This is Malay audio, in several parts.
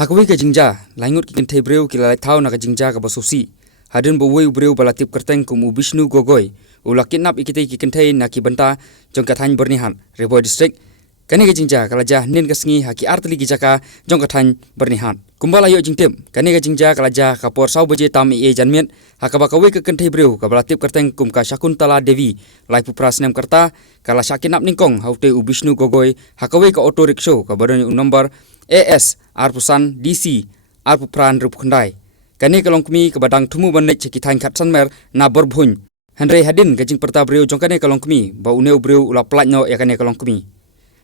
Hakwi ka jingja, langut ki kynthei breu ki Lait thaw na ka jingja ka basosi. Hadin Bhoi breu balatip kerteng kum Bishnu Gogoi. Ula kidnap ikitei ki kynthei na ki banta jong kathany bernihan, Rahbor district. Kani ka jingja kalaja nin ka sngi haki artli ki jaka jong kathany bernihan. Kumbala yo jingtim, kani ka jingja kalaja ka por sau baje tam e janmien, hakaba kawi ka kynthei breu ka balatip kerteng kum ka Shakuntala Devi, lai pupras nem kerta, kala shakinap ningkong haute Bishnu Gogoi, hakawi ka auto rickshaw ka badon number AS Arpusan DC Arpupran Rupkundai. Kani kalongkmi ke badang tumu banek cekitain katsan mer na berbun. Henry hadin gajing perta breu jongkane kalongkmi ba uneu breu ula platnyo ya kane kalongkmi.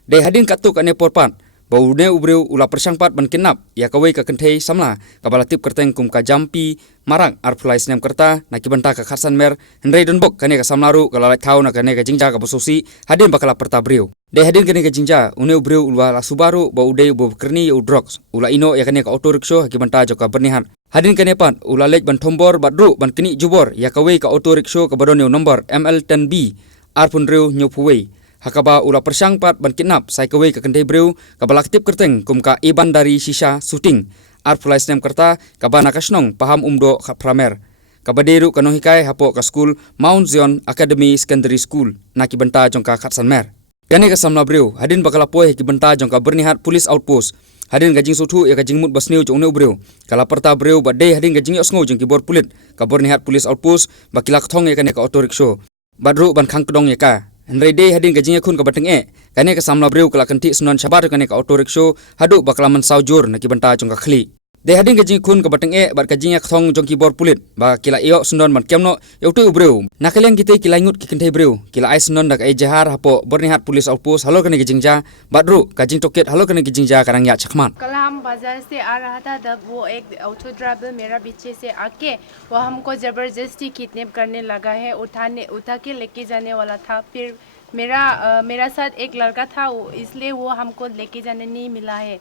Dei hadin katuk ane porpan ba uneu breu ula persangpat ban kinap ya kawai ka kynthei samla ka balatip kerteng kum ka jampi marang arpulai snem kerta na kibanta ka katsan mer Henry donbok kane ka samlaru ka Lait thaw na kane ka jingja ka bososi hadin bakala perta breu. Dei hadin kani ka jingja uneu breu ula la subaru ba udei bo kerni u drugs ula ino ya kane ka auto rickshaw kibanta joka bernihan. Hadin kane pan ula lek ban thombor badru ban kini jubor ya kawai ka auto rickshaw ka badon number ML10B arpun reu nyupuwei. Hakaba ula persangpat ban kidnap sai kawai ka kynthei breu ka balaktip kerteng kum ka iban dari sisa shooting arpulai snem kerta ka bana kasnong paham umdo ka pramer. Kabaderu kanohikai hapo ka school Mount Zion Academy Secondary School na kibanta jongka khatsan mer. Kani ka samla breu hadin bakala poe kibanta jongka bernihat police outpost. Hadin gajing sutu ya gajing mut basneu jong neu breu. Kala perta breu badai hadin gajing osngo jong kibor pulit ka bernihat police outpost bakila kthong ya kane ka auto rickshaw. Badru ban khang kedong ya ka. Henry day hadin gajing khun ka bateng kani ka samla breu kala kanti sunan sabar kane ka auto rickshaw hadu bakala man saujur na kibanta jongka khli. Dei hadin gajing khun ka bateng bat gajing kthong jong kibor pulit ba kila iyo sunon man kemno yautu breu. Nakaliang kitei kila ngut ki kynthei breu kila ai sunon dak ai jahar hapo bernihat police outpost halo kane gajing ja badru gajing toket halo kane gajing ja karang ya chakman. कल हम बाजार से आ रहा था तब वो एक auto driver मेरा पीछे से आके वो हमको ज़बरदस्ती किडनैप करने लगा है उठा के लेके जाने वाला था। फिर मेरा साथ एक लड़का था इसलिए वो हमको लेके जाने नहीं मिला है।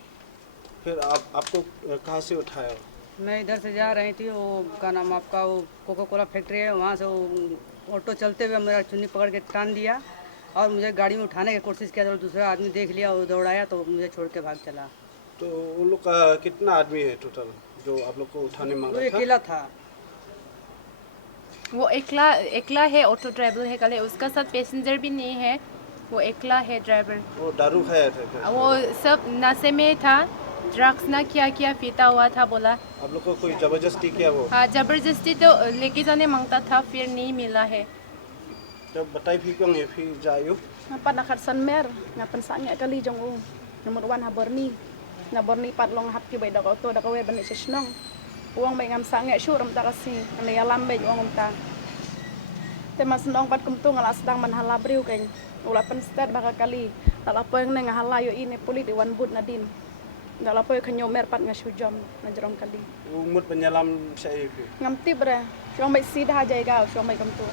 फिर आपको कहाँ से उठाया? मैं इधर से जा रही थी, वो का नाम आपका वो कोका कोला फैक्ट्री है, वहाँ से वो ऑटो चलते हुए मेरा चुन्नी पकड़ के टान दिया और मुझे गाड़ी में उठाने की कोशिश किया तो दूसरा आदमी देख लिया, वो दौड़ाया तो मुझे छोड़ के भाग चला। तो उन लोग का कितना आदमी है टोटल जो आप लोग को उठाने मांगा था? वो अकेला था। वो एकला है, ऑटो ड्राइवर है, कल उसका साथ पैसेंजर भी नहीं है, वो एकला है ड्राइवर। वो दारू खाया था? वो सब नशे में था, ड्रग्स ना क्या पीता हुआ था बोला। आप लोग को कोई जबरदस्ती किया वो? हाँ जबरदस्ती तो लेके जाने मांगता था, फिर नहीं मिला है। जब बताई फिर क्यों ये फिर जायो? Pan nakar san mer ngapan sange kali jong u nomor 1 na borni pat long hap ki bai da auto da kawe ban sesnong uang bai ngam sange syuram tarasi ne alam bai uang umta te mas nong pat kum tu ngala sedang man hala briu keng ula pen stat baka kali tala po yang nang hala yo ini pulit iwan bud nadin dala po khanyo mer pat ngasu jom na jrom kali umut penyelam saya itu ngam tibre syong bai sida jaiga syong bai kam tu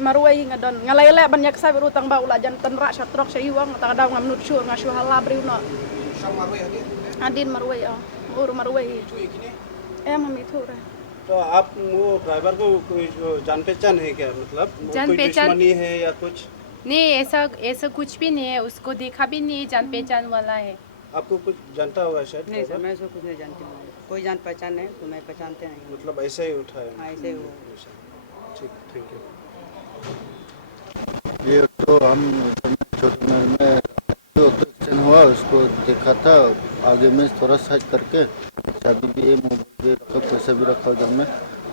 marwai ngadon ngalaile banyak sai berutang ba ula jan tenra satrok saiwang ta daw ngam nut syur ngasu hala briu no adin marwai ur marwai em हम इथु रे। तो आप वो ड्राइवर को कोई जान पहचान है क्या? मतलब कोई दुश्मनी है या कुछ? नहीं ऐसा कुछ भी नहीं है, उसको देखा भी नहीं, जान पहचान वाला है। आपको कुछ जानता होगा शायद? नहीं सर, मैं इसको कुछ नहीं जानती हूँ, कोई जान पहचान नहीं, तो मैं पहचानते नहीं। मतलब ऐसा ही उठाया? हाँ ऐसे ही। ठीक, थैंक यू। ये तो हम छोटे में जो एक्सीडेंट हुआ उसको देखा था, आगे में थोड़ा साइड करके चाबी भी मोबाइल भी रखा, पैसा भी रखा उधर में,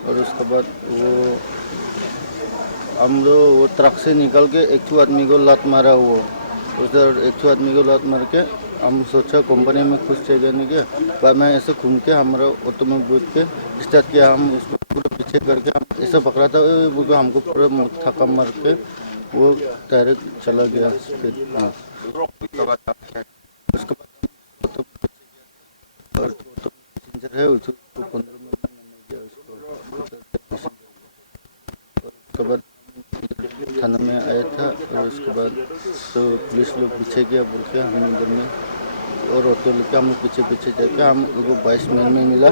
और उसके बाद वो हम लोग वो ट्रक से निकल के एक आदमी को लात मारा, वो उधर एक आदमी को लात मार के हम सोचा कंपनी में खुश चले जाने के बाद में ऐसे घूम के हमारा ऑटो में बैठ के स्टार्ट किया, हम उसको पूरा पीछे करके हम ऐसा पकड़ा था वो हमको पूरा थका मार के वो डायरेक्ट चला गया। उसके बाद है उसको 15 मिनट में गया उसको, उसके बाद थाना में आया था और उसके बाद तो पुलिस लोग पीछे गया बोल के हम इधर में और ऑटो लेके हम पीछे जाके हम लोगों को 22 मिनट में मिला।